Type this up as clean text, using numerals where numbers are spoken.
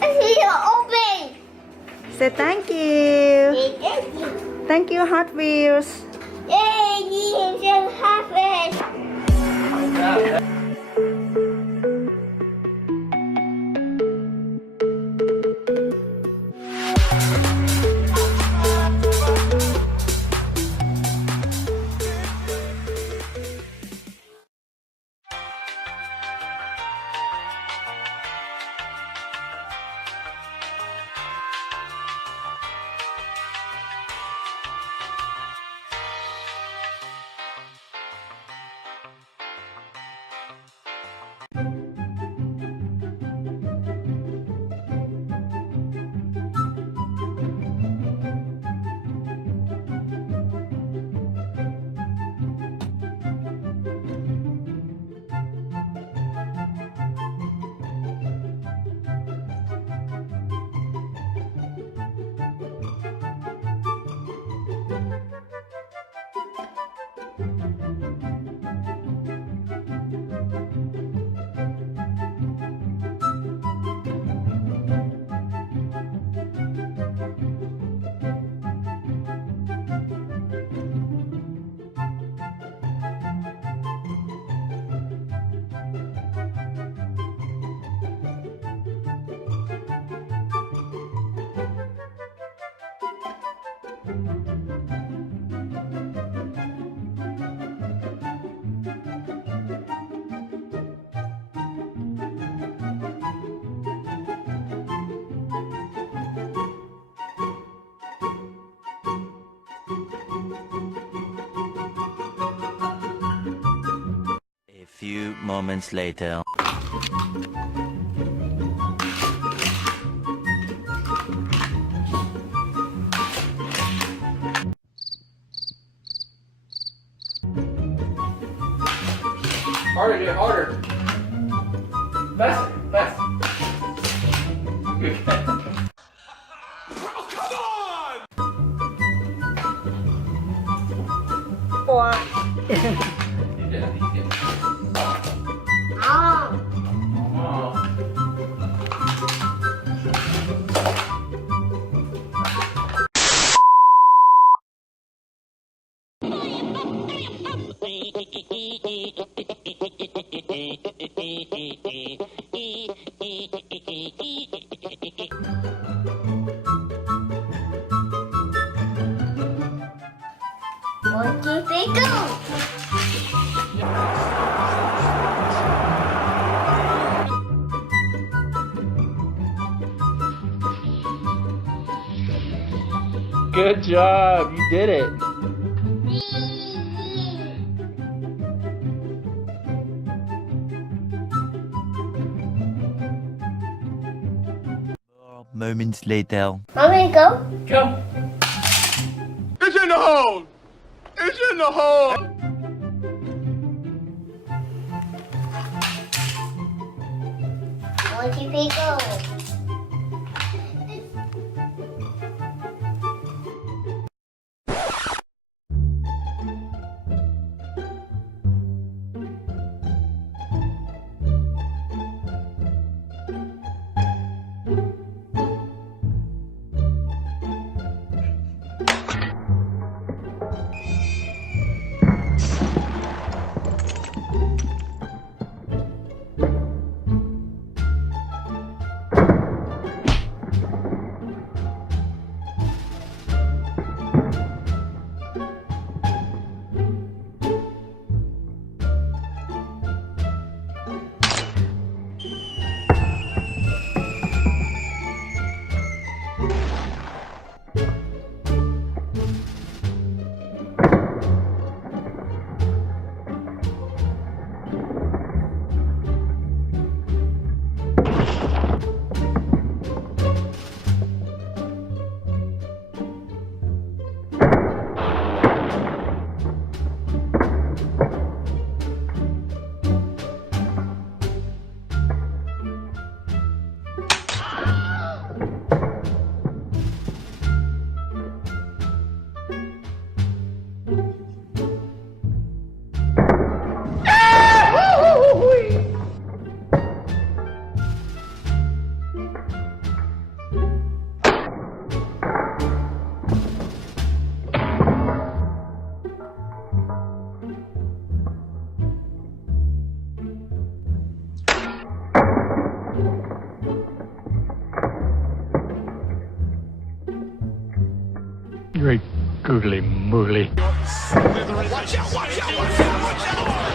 Open. Say thank you. Thank you. Thank you, Hot Wheels. Yay, you can have it. A few moments later. Harder, dude, harder. Faster, faster. Good. You did it, you did it. Ah. Oh. Monkey pickle. Good job, you did it. Moments later. Want me to go? Go. It's in the hole! It's in the hole! Monkey pickle. Googly moogly. Watch out, watch out, watch out, watch out!